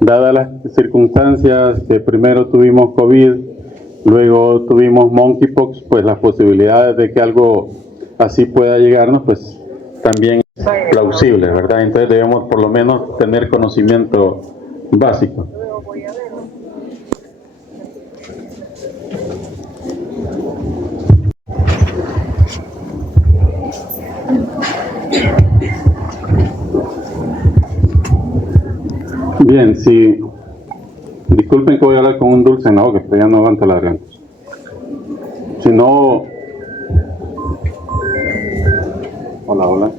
Dadas las circunstancias que primero tuvimos COVID, luego tuvimos monkeypox, pues las posibilidades de que algo así pueda llegarnos, pues también es plausible, ¿verdad? Entonces debemos por lo menos tener conocimiento básico. Bien, sí. Disculpen que voy a hablar con un dulce en la boca, pero ya no aguanto la garganta. Si no... Hola, hola.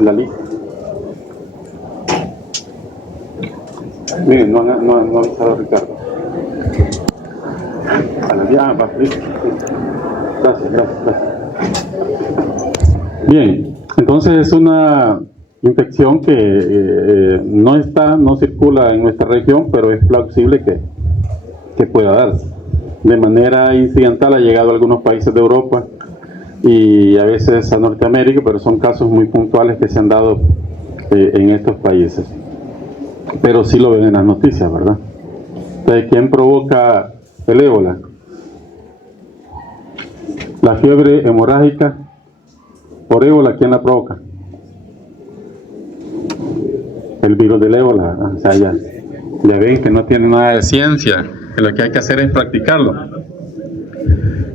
Lali. Miren, no ha avisado a Ricardo. Va, listo. Gracias. Bien, entonces es una infección que no circula en nuestra región, pero es plausible que pueda darse. De manera incidental ha llegado a algunos países de Europa y a veces a Norteamérica, pero son casos muy puntuales que se han dado en estos países. Pero sí lo ven en las noticias, ¿verdad? Entonces, ¿quién provoca el ébola? La fiebre hemorrágica por ébola, ¿quién la provoca? El virus del ébola. O sea, ya ven que no tiene nada de ciencia, que lo que hay que hacer es practicarlo.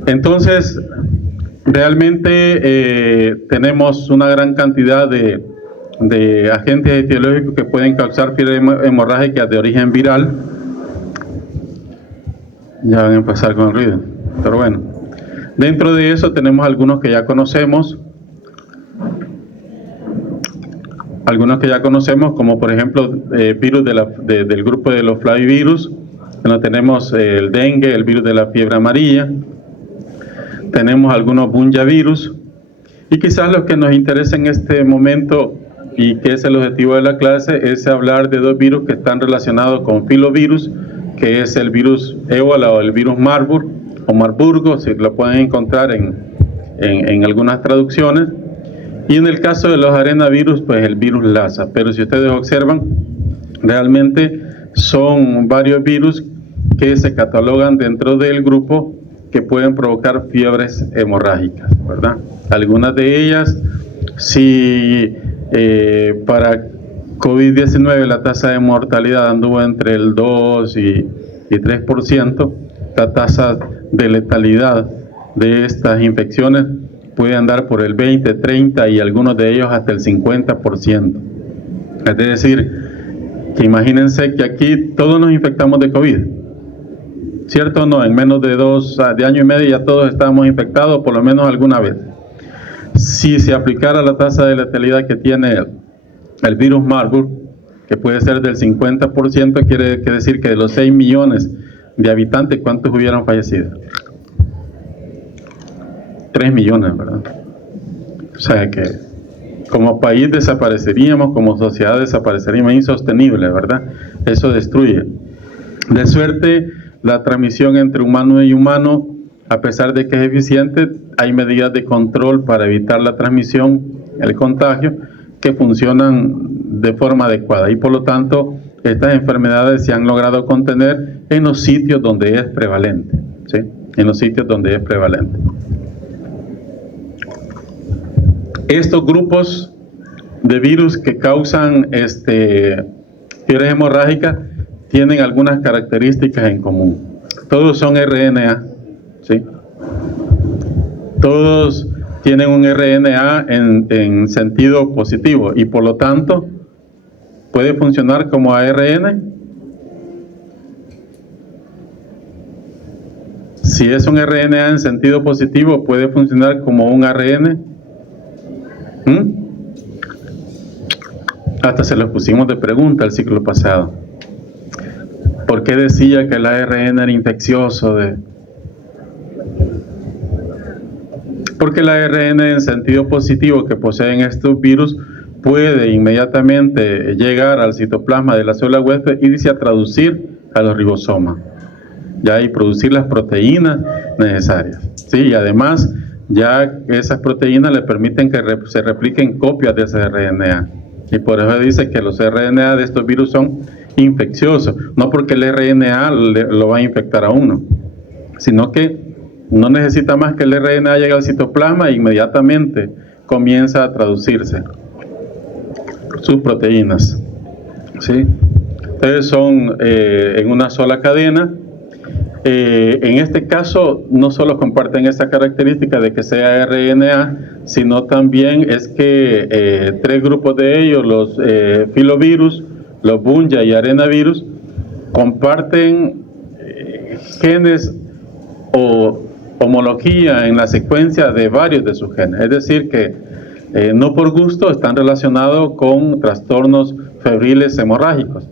Entonces, realmente tenemos una gran cantidad de agentes etiológicos que pueden causar fiebre hemorrágica de origen viral. Ya van a empezar con el ruido, pero bueno. Dentro de eso tenemos algunos que ya conocemos. Como por ejemplo virus del grupo de los flavivirus. Bueno, tenemos el dengue, el virus de la fiebre amarilla. Tenemos algunos bunyavirus. Y quizás lo que nos interesa en este momento, y que es el objetivo de la clase, es hablar de dos virus que están relacionados con filovirus, que es el virus ébola o el virus Marburg, o Marburgo, si lo pueden encontrar en algunas traducciones. Y en el caso de los arenavirus, pues el virus Lassa. Pero si ustedes observan, realmente son varios virus que se catalogan dentro del grupo que pueden provocar fiebres hemorrágicas, ¿verdad? Algunas de ellas, si para COVID-19 la tasa de mortalidad anduvo entre el 2 y 3%, la tasa de letalidad de estas infecciones puede andar por el 20, 30 y algunos de ellos hasta el 50%. Es decir, que imagínense que aquí todos nos infectamos de COVID. ¿Cierto o no? En menos de año y medio ya todos estábamos infectados, por lo menos alguna vez. Si se aplicara la tasa de letalidad que tiene el virus Marburg, que puede ser del 50%, quiere decir que de los 6 millones de habitantes, ¿cuántos hubieran fallecido? 3 millones, ¿verdad? O sea que como país desapareceríamos, como sociedad desapareceríamos, insostenible, ¿verdad? Eso destruye. De suerte, la transmisión entre humano y humano, a pesar de que es eficiente, hay medidas de control para evitar la transmisión, el contagio, que funcionan de forma adecuada. Y por lo tanto, estas enfermedades se han logrado contener en los sitios donde es prevalente, ¿sí? En los sitios donde es prevalente. Estos grupos de virus que causan fiebres hemorrágicas tienen algunas características en común. Todos son RNA, ¿sí? Todos tienen un RNA en sentido positivo y por lo tanto puede funcionar como ARN. Si es un RNA en sentido positivo, puede funcionar como un ARN. Hasta se los pusimos de pregunta el ciclo pasado. ¿Por qué decía que el ARN era infeccioso? Porque el ARN en sentido positivo que poseen estos virus puede inmediatamente llegar al citoplasma de la célula huésped y irse a traducir a los ribosomas, ya, y producir las proteínas necesarias, ¿sí? Y además ya esas proteínas le permiten que se repliquen copias de ese RNA. Y por eso dice que los RNA de estos virus son infecciosos, no porque el RNA lo va a infectar a uno, sino que no necesita más que el RNA llegue al citoplasma e inmediatamente comienza a traducirse sus proteínas, ¿sí? Entonces son en una sola cadena. En este caso no solo comparten esa característica de que sea RNA, sino también es que 3 grupos de ellos, los filovirus, los Bungia y arenavirus, comparten genes o homología en la secuencia de varios de sus genes, es decir que no por gusto están relacionados con trastornos febriles hemorrágicos,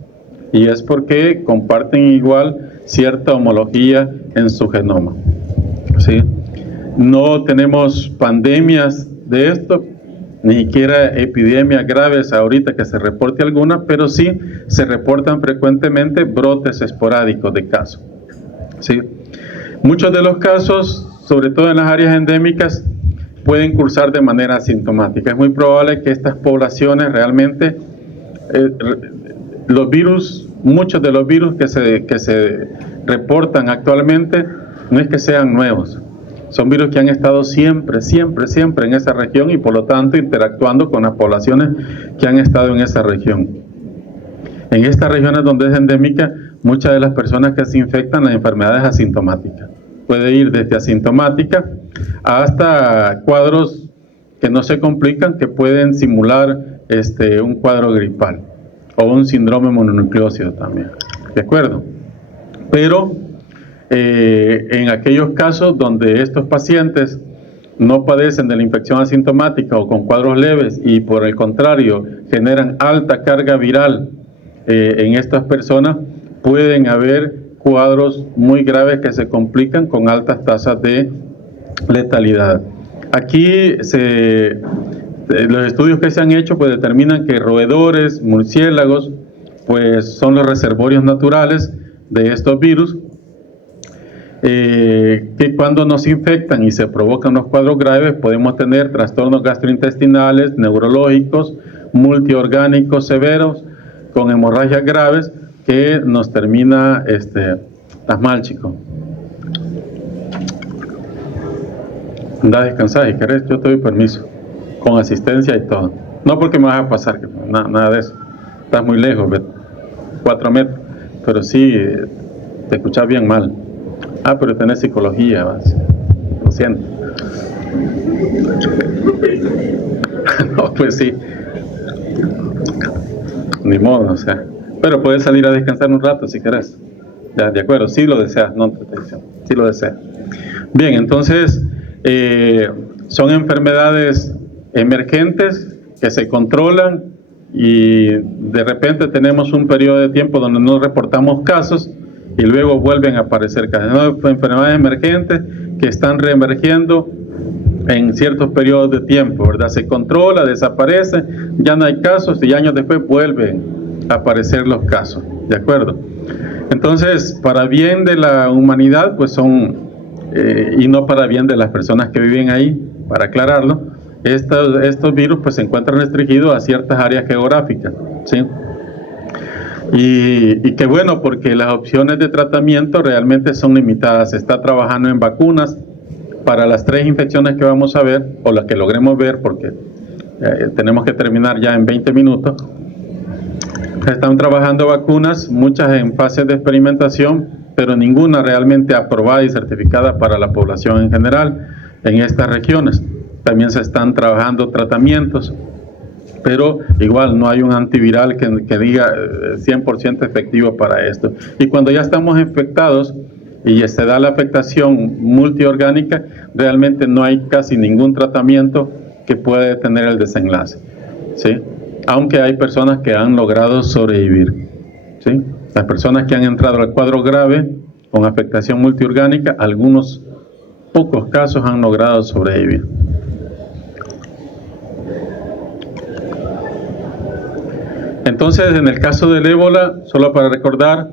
y es porque comparten igual cierta homología en su genoma, ¿sí? No tenemos pandemias de esto, ni siquiera epidemias graves ahorita que se reporte alguna, pero sí se reportan frecuentemente brotes esporádicos de casos, ¿sí? Muchos de los casos, sobre todo en las áreas endémicas, pueden cursar de manera asintomática. Es muy probable que estas poblaciones realmente, los virus, muchos de los virus que se reportan actualmente, no es que sean nuevos, son virus que han estado siempre en esa región y por lo tanto interactuando con las poblaciones que han estado en esa región. En estas regiones donde es endémica, muchas de las personas que se infectan, la enfermedad es asintomática. Puede ir desde asintomática hasta cuadros que no se complican, que pueden simular un cuadro gripal o un síndrome mononucleósido también, ¿de acuerdo? Pero en aquellos casos donde estos pacientes no padecen de la infección asintomática o con cuadros leves y por el contrario generan alta carga viral en estas personas, pueden haber cuadros muy graves que se complican con altas tasas de letalidad. Aquí los estudios que se han hecho pues determinan que roedores, murciélagos, pues son los reservorios naturales de estos virus, que cuando nos infectan y se provocan los cuadros graves podemos tener trastornos gastrointestinales, neurológicos, multiorgánicos severos, con hemorragias graves que nos termina, estás mal, chico. Anda a descansar si querés, yo te doy permiso, con asistencia y todo. No porque me vas a pasar, nada de eso. Estás muy lejos, 4 metros, pero sí, te escuchas bien mal. Ah, pero tenés psicología, vas. Lo siento. No, pues sí. Ni modo, o sea. Pero puedes salir a descansar un rato si querés. Ya, de acuerdo, si lo deseas, no te diciendo, si lo deseas. Bien, entonces, son enfermedades emergentes que se controlan y de repente tenemos un periodo de tiempo donde no reportamos casos y luego vuelven a aparecer casos. ¿No? Enfermedades emergentes que están reemergiendo en ciertos periodos de tiempo, ¿verdad? Se controla, desaparece, ya no hay casos y años después vuelven a aparecer los casos, ¿de acuerdo? Entonces, para bien de la humanidad, pues son, y no para bien de las personas que viven ahí, para aclararlo, estos virus pues se encuentran restringidos a ciertas áreas geográficas, ¿sí? Y qué bueno, porque las opciones de tratamiento realmente son limitadas. Se está trabajando en vacunas para las 3 infecciones que vamos a ver, o las que logremos ver, porque tenemos que terminar ya en 20 minutos. Se están trabajando vacunas, muchas en fases de experimentación, pero ninguna realmente aprobada y certificada para la población en general en estas regiones. También se están trabajando tratamientos, pero igual no hay un antiviral que diga 100% efectivo para esto. Y cuando ya estamos infectados y se da la afectación multiorgánica, realmente no hay casi ningún tratamiento que pueda detener el desenlace, ¿sí? Aunque hay personas que han logrado sobrevivir, ¿sí? Las personas que han entrado al cuadro grave con afectación multiorgánica, algunos pocos casos han logrado sobrevivir. Entonces, en el caso del ébola, solo para recordar,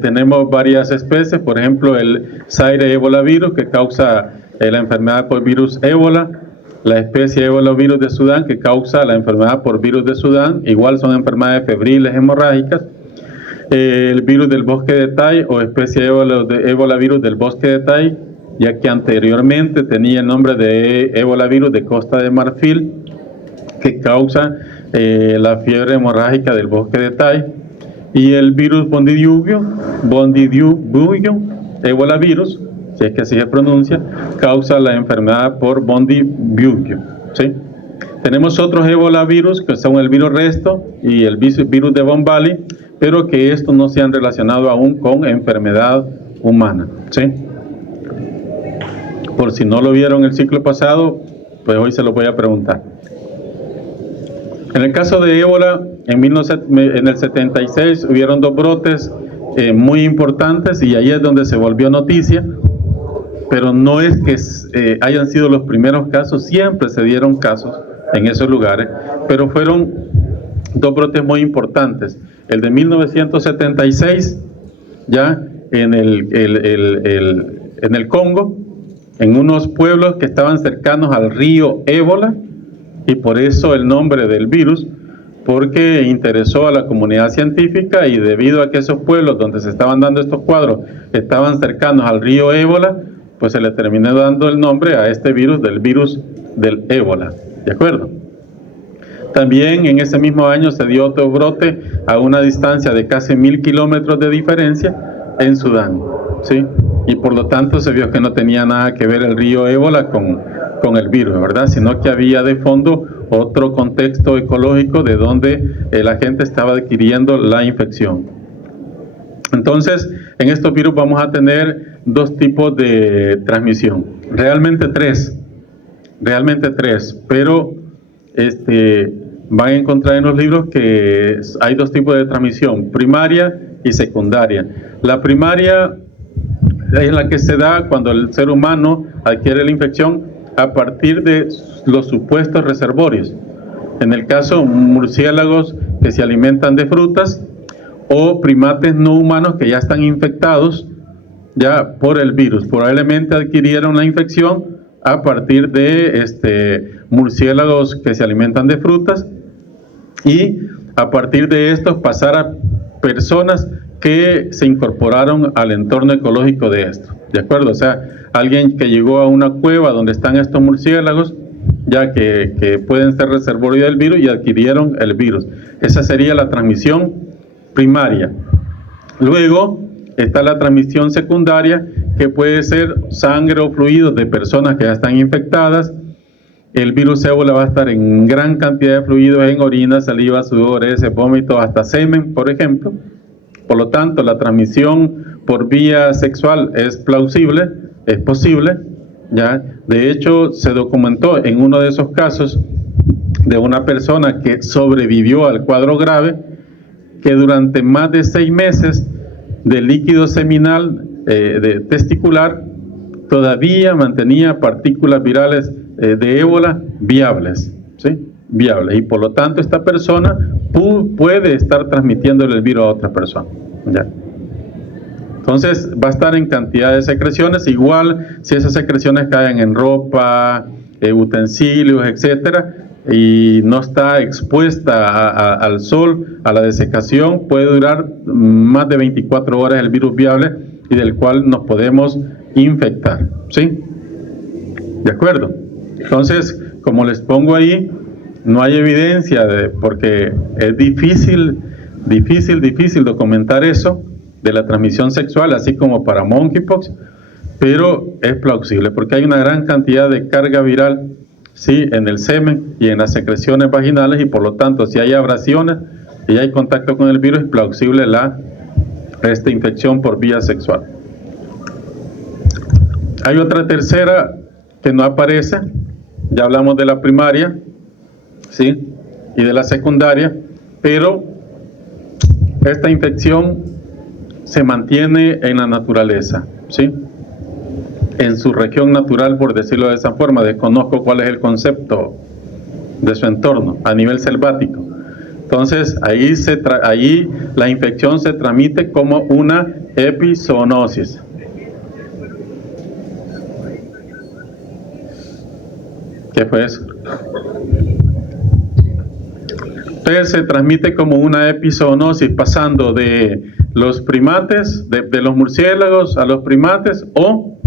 tenemos varias especies, por ejemplo el Zaire ébola virus que causa la enfermedad por virus ébola, la especie ébola virus de Sudán, que causa la enfermedad por virus de Sudán, igual son enfermedades febriles hemorrágicas. El virus del bosque de Tai o especie ébola virus del bosque de Tai, ya que anteriormente tenía el nombre de ébola virus de Costa de Marfil, que causa la fiebre hemorrágica del bosque de Tai, y el virus Bundibugyo ébola virus, si es que así se pronuncia, causa la enfermedad por Bundibugyo, ¿sí? Tenemos otros ébola virus, que son el virus resto y el virus de Von Valley, pero que estos no se han relacionado aún con enfermedad humana, ¿sí? Por si no lo vieron el ciclo pasado, pues hoy se lo voy a preguntar. En el caso de ébola, en el 76 hubieron 2 brotes muy importantes, y ahí es donde se volvió noticia, pero no es que hayan sido los primeros casos, siempre se dieron casos en esos lugares, pero fueron 2 brotes muy importantes. El de 1976, ya en el Congo, en unos pueblos que estaban cercanos al río Ébola, y por eso el nombre del virus, porque interesó a la comunidad científica, y debido a que esos pueblos donde se estaban dando estos cuadros estaban cercanos al río Ébola, pues se le terminó dando el nombre a este virus del ébola, ¿de acuerdo? También en ese mismo año se dio otro brote a una distancia de casi 1000 kilómetros de diferencia en Sudán, ¿sí? Y por lo tanto se vio que no tenía nada que ver el río Ébola con el virus, ¿verdad? Sino que había de fondo otro contexto ecológico de donde la gente estaba adquiriendo la infección. Entonces, en estos virus vamos a tener 2 tipos de transmisión, realmente tres, pero van a encontrar en los libros que hay 2 tipos de transmisión, primaria y secundaria. La primaria es la que se da cuando el ser humano adquiere la infección a partir de los supuestos reservorios. En el caso, murciélagos que se alimentan de frutas, o primates no humanos que ya están infectados ya por el virus. Probablemente adquirieron la infección a partir de murciélagos que se alimentan de frutas, y a partir de estos pasar a personas que se incorporaron al entorno ecológico de esto, ¿de acuerdo? O sea, alguien que llegó a una cueva donde están estos murciélagos, ya que pueden ser reservorio del virus, y adquirieron el virus. Esa sería la transmisión primaria. Luego está la transmisión secundaria, que puede ser sangre o fluidos de personas que ya están infectadas. El virus ébola va a estar en gran cantidad de fluidos, en orina, saliva, sudor, heces, vómito, hasta semen, por ejemplo. Por lo tanto, la transmisión por vía sexual es plausible, es posible, ¿ya? De hecho, se documentó en uno de esos casos de una persona que sobrevivió al cuadro grave, que durante más de 6 meses de líquido seminal de testicular todavía mantenía partículas virales de ébola viables, ¿sí? Viables, y por lo tanto esta persona puede estar transmitiéndole el virus a otra persona, ¿ya? Entonces va a estar en cantidad de secreciones, igual si esas secreciones caen en ropa, utensilios, etcétera, y no está expuesta al sol, a la desecación, puede durar más de 24 horas el virus viable, y del cual nos podemos infectar, ¿sí? ¿De acuerdo? Entonces, como les pongo ahí, no hay evidencia, porque es difícil documentar eso de la transmisión sexual, así como para monkeypox, pero es plausible, porque hay una gran cantidad de carga viral, sí, en el semen y en las secreciones vaginales, y por lo tanto, si hay abrasiones y hay contacto con el virus, es plausible esta infección por vía sexual. Hay otra tercera que no aparece, ya hablamos de la primaria, ¿sí? Y de la secundaria, pero esta infección se mantiene en la naturaleza, ¿sí? En su región natural, por decirlo de esa forma. Desconozco cuál es el concepto de su entorno a nivel selvático. Entonces, ahí la infección se transmite como una epizoonosis. ¿Qué fue eso? Entonces se transmite como una epizoonosis pasando de los primates, de los murciélagos a los primates, o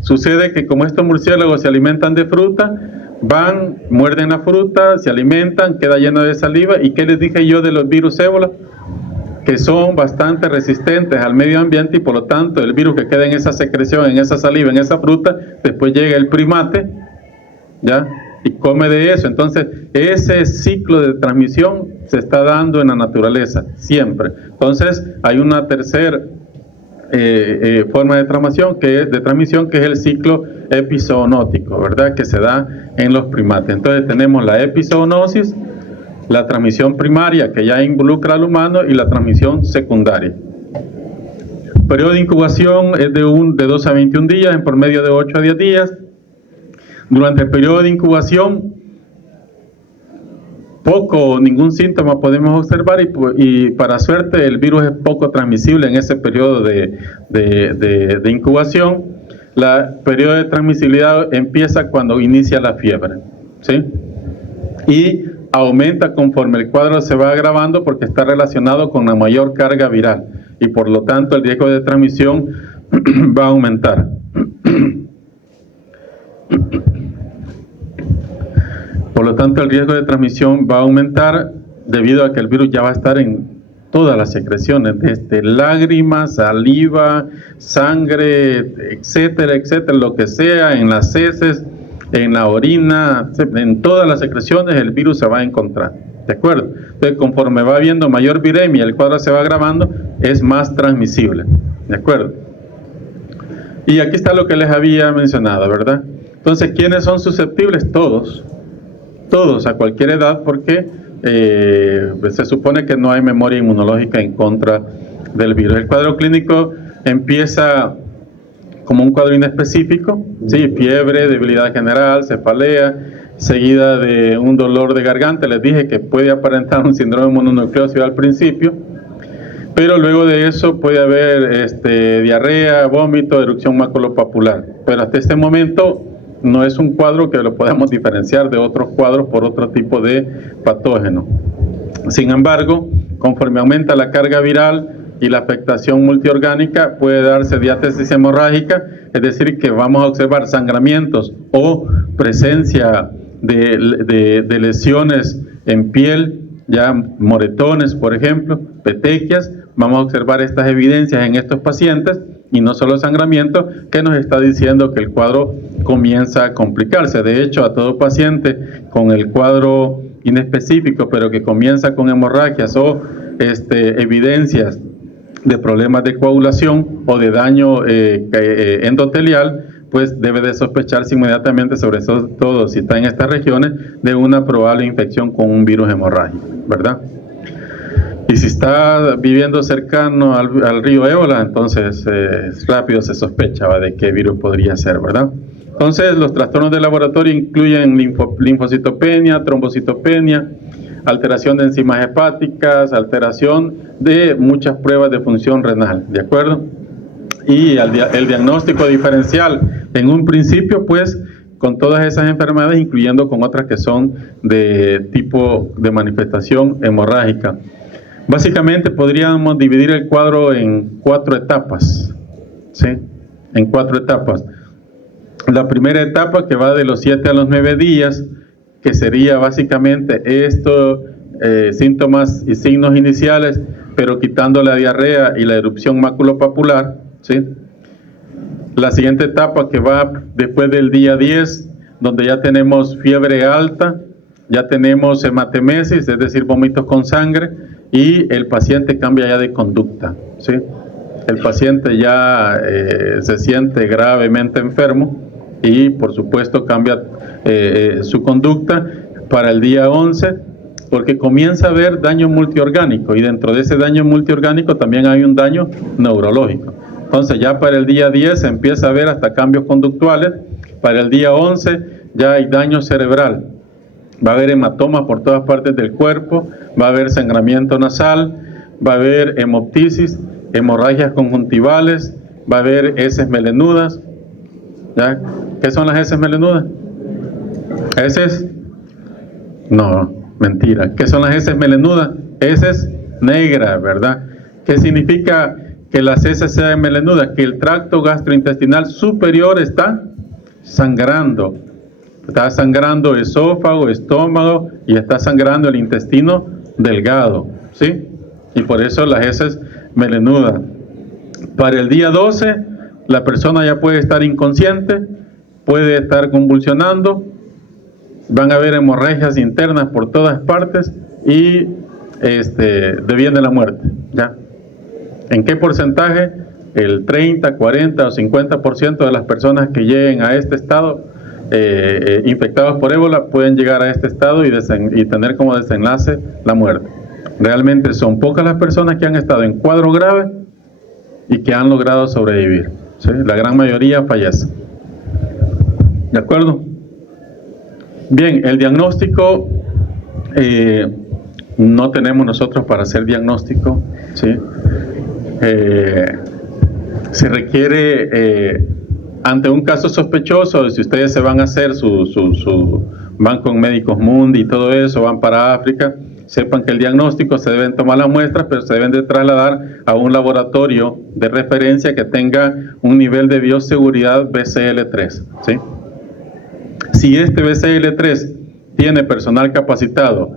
sucede que como estos murciélagos se alimentan de fruta, van, muerden la fruta, se alimentan, queda lleno de saliva. ¿Y qué les dije yo de los virus ébola? Que son bastante resistentes al medio ambiente y por lo tanto el virus que queda en esa secreción, en esa saliva, en esa fruta, después llega el primate, ¿ya? Y come de eso. Entonces ese ciclo de transmisión se está dando en la naturaleza, siempre. Entonces hay una tercera forma de transmisión que es el ciclo epizoonótico, ¿verdad? Que se da en los primates. Entonces tenemos la epizoonosis, la transmisión primaria que ya involucra al humano y la transmisión secundaria. El periodo de incubación es de 2 a 21 días, en promedio de 8 a 10 días. Durante el periodo de incubación, poco o ningún síntoma podemos observar y para suerte el virus es poco transmisible en ese periodo de incubación. El periodo de transmisibilidad empieza cuando inicia la fiebre, ¿sí? Y aumenta conforme el cuadro se va agravando porque está relacionado con la mayor carga viral y por lo tanto el riesgo de transmisión va a aumentar. Por lo tanto, el riesgo de transmisión va a aumentar debido a que el virus ya va a estar en todas las secreciones, desde lágrimas, saliva, sangre, etcétera, etcétera, lo que sea, en las heces, en la orina, en todas las secreciones el virus se va a encontrar, ¿de acuerdo? Entonces, conforme va habiendo mayor viremia, el cuadro se va agravando, es más transmisible, ¿de acuerdo? Y aquí está lo que les había mencionado, ¿verdad? Entonces, ¿quiénes son susceptibles? Todos a cualquier edad, porque se supone que no hay memoria inmunológica en contra del virus. El cuadro clínico empieza como un cuadro inespecífico, ¿sí? Fiebre, debilidad general, cefalea, seguida de un dolor de garganta. Les dije que puede aparentar un síndrome mononucleósido al principio, pero luego de eso puede haber diarrea, vómito, erupción maculopapular. Pero hasta este momento no es un cuadro que lo podamos diferenciar de otros cuadros por otro tipo de patógeno. Sin embargo, conforme aumenta la carga viral y la afectación multiorgánica, puede darse diátesis hemorrágica, es decir, que vamos a observar sangramientos o presencia de lesiones en piel, ya moretones, por ejemplo, petequias. Vamos a observar estas evidencias en estos pacientes y no solo sangramiento, que nos está diciendo que el cuadro comienza a complicarse. De hecho, a todo paciente con el cuadro inespecífico, pero que comienza con hemorragias o evidencias de problemas de coagulación o de daño endotelial, pues debe de sospecharse inmediatamente, sobre todo si está en estas regiones, de una probable infección con un virus hemorrágico, ¿verdad? Y si está viviendo cercano al río ébola, entonces rápido se sospecha de qué virus podría ser, ¿verdad? Entonces, los trastornos de laboratorio incluyen linfocitopenia, trombocitopenia, alteración de enzimas hepáticas, alteración de muchas pruebas de función renal, ¿de acuerdo? Y el diagnóstico diferencial, en un principio, pues, con todas esas enfermedades, incluyendo con otras que son de tipo de manifestación hemorrágica. Básicamente podríamos dividir el cuadro en 4 etapas, ¿sí? En 4 etapas. La primera etapa, que va de los 7 a los 9 días, que sería básicamente estos síntomas y signos iniciales, pero quitando la diarrea y la erupción maculopapular, ¿sí? La siguiente etapa, que va después del día 10, donde ya tenemos fiebre alta, ya tenemos hematemesis, es decir, vómitos con sangre, y el paciente cambia ya de conducta, ¿sí? El paciente ya se siente gravemente enfermo y por supuesto cambia su conducta para el día 11, porque comienza a haber daño multiorgánico, y dentro de ese daño multiorgánico también hay un daño neurológico. Entonces ya para el día 10 se empieza a ver hasta cambios conductuales. Para el día 11 ya hay daño cerebral, va a haber hematomas por todas partes del cuerpo, va a haber sangramiento nasal, va a haber hemoptisis, hemorragias conjuntivales, va a haber heces melenudas, ¿ya? ¿Qué son las heces melenudas? ¿Heces? No, mentira. ¿Qué son las heces melenudas? Heces negras, ¿verdad? ¿Qué significa que las heces sean melenudas? Que el tracto gastrointestinal superior está sangrando. Está sangrando esófago, estómago y está sangrando el intestino delgado, ¿sí? Y por eso las heces melenudas. Para el día 12, la persona ya puede estar inconsciente, puede estar convulsionando, van a haber hemorragias internas por todas partes y deviene la muerte, ¿ya? ¿En qué porcentaje? El 30, 40 o 50% de las personas que lleguen a este estado infectados por ébola pueden llegar a este estado y tener como desenlace la muerte. Realmente son pocas las personas que han estado en cuadro grave y que han logrado sobrevivir, ¿sí? La gran mayoría fallece. ¿De acuerdo? Bien, el diagnóstico, no tenemos nosotros para hacer diagnóstico, ¿sí? Se requiere, ante un caso sospechoso, si ustedes se van a hacer van con Médicos Mundi y todo eso, van para África, sepan que el diagnóstico se deben tomar las muestras, pero se deben de trasladar a un laboratorio de referencia que tenga un nivel de bioseguridad BCL3, ¿sí? Si este BCL3 tiene personal capacitado,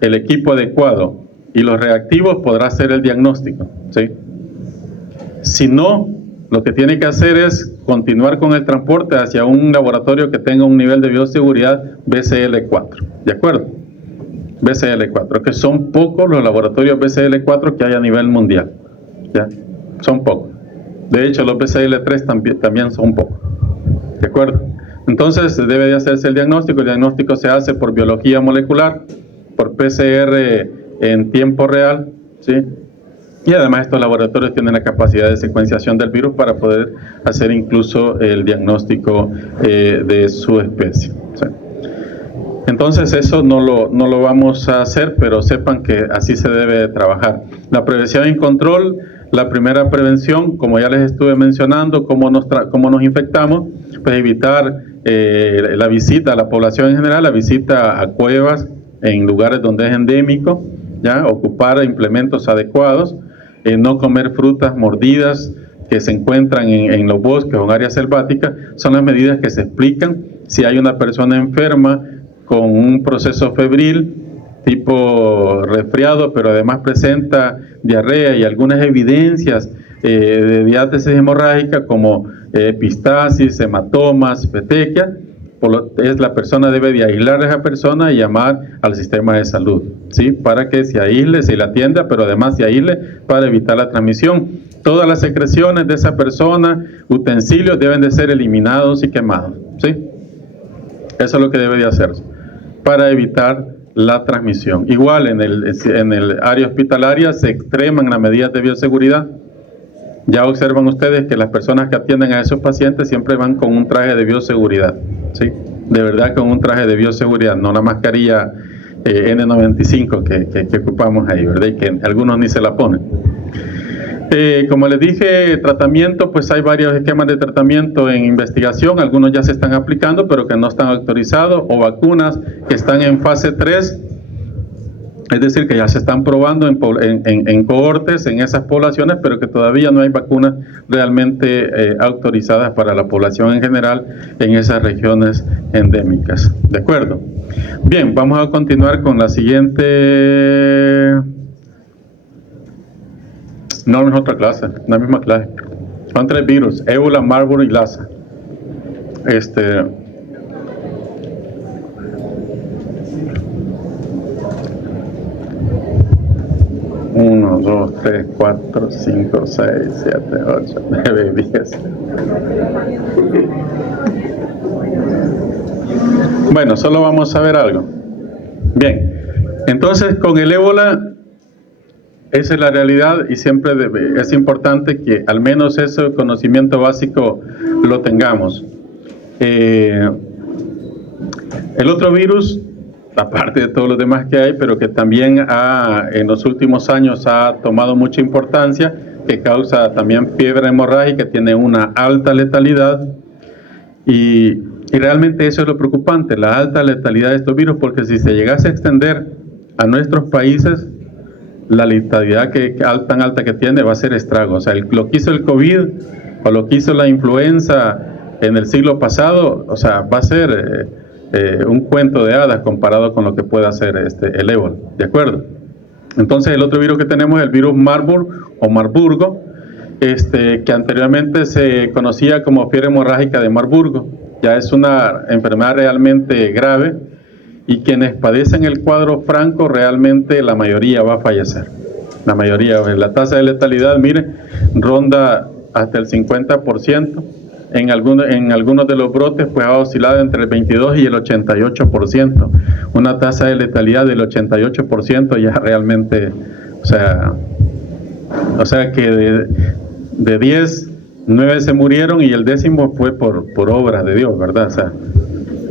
el equipo adecuado y los reactivos, podrá hacer el diagnóstico, ¿sí? Si no, lo que tiene que hacer es continuar con el transporte hacia un laboratorio que tenga un nivel de bioseguridad BCL4, ¿de acuerdo? BCL4, que son pocos los laboratorios BCL4 que hay a nivel mundial, ¿ya? Son pocos. De hecho, los BCL3 también son pocos, ¿de acuerdo? Entonces, debe de hacerse el diagnóstico se hace por biología molecular, por PCR en tiempo real, ¿sí? Y además estos laboratorios tienen la capacidad de secuenciación del virus para poder hacer incluso el diagnóstico de su especie, ¿sí? Entonces eso no lo vamos a hacer, pero sepan que así se debe de trabajar. La prevención y control, la primera prevención, como ya les estuve mencionando, cómo nos infectamos, pues evitar la visita a la población en general, la visita a cuevas en lugares donde es endémico, ¿ya? Ocupar implementos adecuados, no comer frutas mordidas que se encuentran en los bosques o en áreas selváticas, son las medidas que se explican. Si hay una persona enferma con un proceso febril tipo resfriado, pero además presenta diarrea y algunas evidencias de diátesis hemorrágica como epistasis, hematomas, petequia, la persona debe de aislar a esa persona y llamar al sistema de salud, ¿sí? Para que se aísle, se la atienda, pero además se aísle para evitar la transmisión. Todas las secreciones de esa persona, utensilios, deben de ser eliminados y quemados, ¿sí? Eso es lo que debe de hacerse para evitar la transmisión. Igual en el área hospitalaria se extreman las medidas de bioseguridad. Ya observan ustedes que las personas que atienden a esos pacientes siempre van con un traje de bioseguridad, ¿sí? De verdad, con un traje de bioseguridad, no la mascarilla N95 que ocupamos ahí, ¿verdad? Y que algunos ni se la ponen. Como les dije, tratamiento, pues hay varios esquemas de tratamiento en investigación, algunos ya se están aplicando, pero que no están autorizados, o vacunas que están en fase 3, es decir, que ya se están probando en cohortes en esas poblaciones, pero que todavía no hay vacunas realmente autorizadas para la población en general en esas regiones endémicas. ¿De acuerdo? Bien, vamos a continuar con la siguiente. No es otra clase, la misma clase. Son 3 virus: ébola, Marburg y Lassa. 1, 2, 3, 4, 5, 6, 7, 8, 9, 10. Bueno, solo vamos a ver algo. Bien, entonces con el ébola, esa es la realidad y siempre es importante que al menos ese conocimiento básico lo tengamos. El otro virus, aparte de todos los demás que hay, pero que también en los últimos años ha tomado mucha importancia, que causa también fiebre hemorrágica, tiene una alta letalidad y Y realmente eso es lo preocupante, la alta letalidad de estos virus, porque si se llegase a extender a nuestros países, la letalidad tan alta que tiene va a ser estrago. O sea, lo que hizo el COVID o lo que hizo la influenza en el siglo pasado, o sea, va a ser un cuento de hadas comparado con lo que puede hacer el ébola, ¿de acuerdo? Entonces el otro virus que tenemos es el virus Marburg o Marburgo, que anteriormente se conocía como fiebre hemorrágica de Marburgo. Ya es una enfermedad realmente grave y quienes padecen el cuadro franco realmente la mayoría va a fallecer. La mayoría, la tasa de letalidad, mire, ronda hasta el 50%. En algunos de los brotes pues ha oscilado entre el 22 y el 88%. Una tasa de letalidad del 88% ya realmente, o sea que de 10, 9 se murieron y el 10º fue por obra de Dios, ¿verdad? O sea,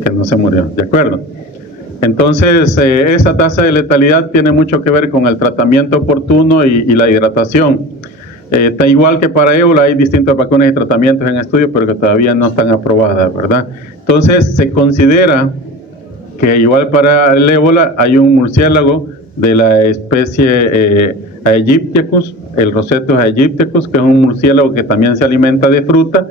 que no se murió, ¿de acuerdo? Entonces, esa tasa de letalidad tiene mucho que ver con el tratamiento oportuno y la hidratación. Está igual que para ébola, hay distintas vacunas y tratamientos en estudio, pero que todavía no están aprobadas, ¿verdad? Entonces, se considera que igual para el ébola hay un murciélago de la especie Aegyptiacus, el Rosetus aegyptiacus, que es un murciélago que también se alimenta de fruta,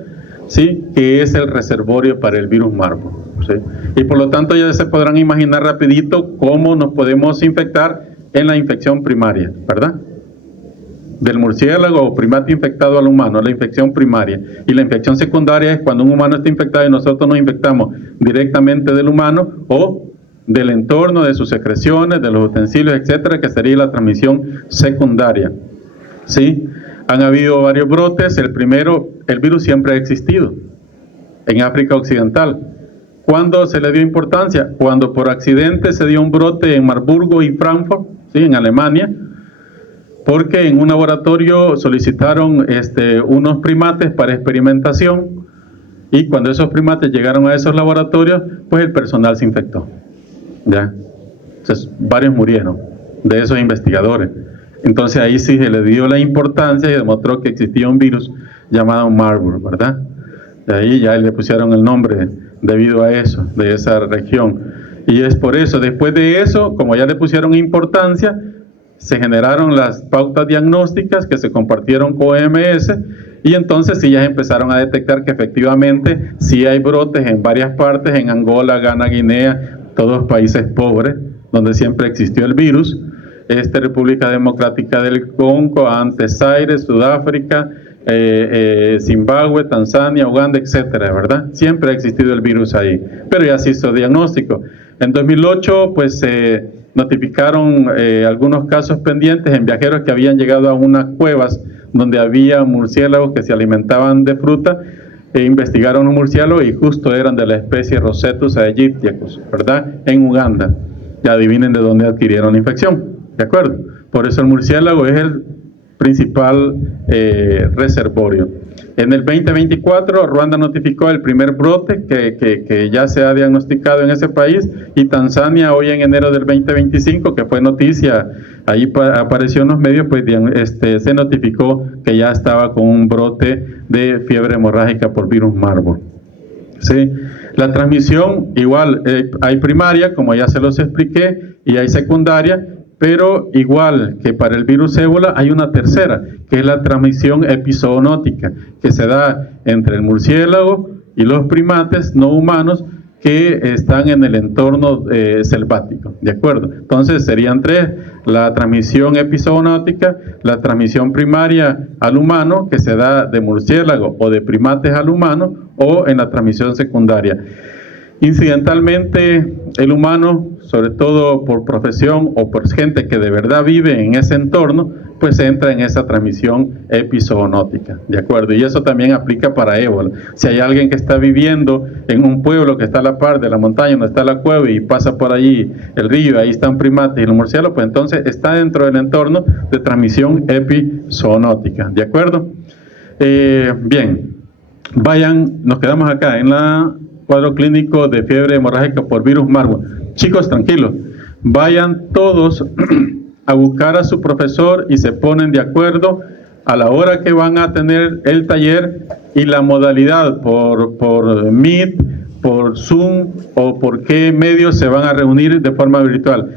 ¿sí? Que es el reservorio para el virus Marburg, ¿sí? Y por lo tanto ya se podrán imaginar rapidito cómo nos podemos infectar en la infección primaria, ¿verdad? Del murciélago o primate infectado al humano, la infección primaria. Y la infección secundaria es cuando un humano está infectado y nosotros nos infectamos directamente del humano o del entorno, de sus secreciones, de los utensilios, etcétera, que sería la transmisión secundaria. ¿Sí? Han habido varios brotes. El primero, el virus siempre ha existido en África Occidental. ¿Cuándo se le dio importancia? Cuando por accidente se dio un brote en Marburgo y Frankfurt, ¿sí? En Alemania, porque en un laboratorio solicitaron unos primates para experimentación y cuando esos primates llegaron a esos laboratorios, pues el personal se infectó. ¿Ya? Entonces, varios murieron de esos investigadores. Entonces ahí sí se le dio la importancia y demostró que existía un virus llamado Marburg, ¿verdad? De ahí ya le pusieron el nombre debido a eso, de esa región. Y es por eso, después de eso, como ya le pusieron importancia, se generaron las pautas diagnósticas que se compartieron con OMS y entonces sí ya empezaron a detectar que efectivamente sí hay brotes en varias partes, en Angola, Ghana, Guinea, todos países pobres donde siempre existió el virus, República Democrática del Congo, antes Zaire, Sudáfrica, Zimbabue, Tanzania, Uganda, etcétera, ¿verdad? Siempre ha existido el virus ahí, pero ya se hizo diagnóstico. En 2008 pues se notificaron algunos casos pendientes en viajeros que habían llegado a unas cuevas donde había murciélagos que se alimentaban de fruta e investigaron los murciélagos y justo eran de la especie Rosetus aegyptiacus, ¿verdad? En Uganda. Ya adivinen de dónde adquirieron la infección, ¿de acuerdo? Por eso el murciélago es el principal reservorio. En el 2024, Ruanda notificó el primer brote que ya se ha diagnosticado en ese país, y Tanzania hoy en enero del 2025, que fue noticia, ahí apareció en los medios, pues se notificó que ya estaba con un brote de fiebre hemorrágica por virus Marburg. ¿Sí? La transmisión, igual, hay primaria, como ya se los expliqué, y hay secundaria, pero igual que para el virus ébola hay una tercera, que es la transmisión epizoonótica, que se da entre el murciélago y los primates no humanos que están en el entorno selvático, ¿de acuerdo? Entonces serían tres: la transmisión epizoonótica, la transmisión primaria al humano, que se da de murciélago o de primates al humano, o en la transmisión secundaria. Incidentalmente, el humano, sobre todo por profesión o por gente que de verdad vive en ese entorno, pues entra en esa transmisión epizoonótica, ¿de acuerdo? Y eso también aplica para ébola. Si hay alguien que está viviendo en un pueblo que está a la par de la montaña donde está la cueva y pasa por allí el río, ahí están primates y los murciélagos, pues entonces está dentro del entorno de transmisión epizoonótica, ¿de acuerdo? Bien, nos quedamos acá en la cuadro clínico de fiebre hemorrágica por virus Marburg. Chicos, tranquilos, vayan todos a buscar a su profesor y se ponen de acuerdo a la hora que van a tener el taller y la modalidad por Meet, por Zoom o por qué medios se van a reunir de forma virtual.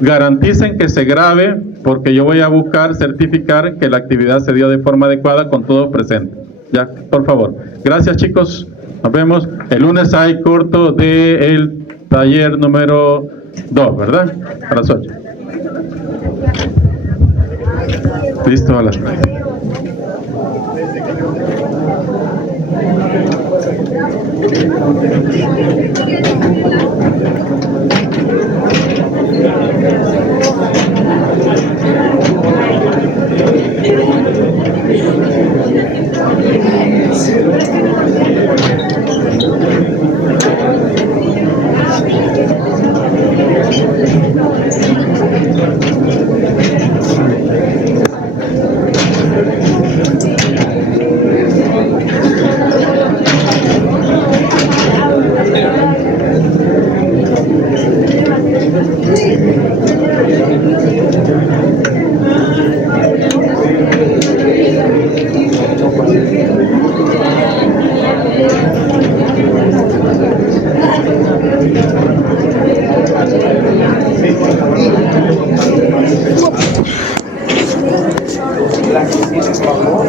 Garanticen que se grabe, porque yo voy a buscar certificar que la actividad se dio de forma adecuada con todos presentes. Ya, por favor. Gracias, chicos. Nos vemos. El lunes hay corto del taller número 2, ¿verdad? A las 8. Listo, a las 9. La que tiene favor,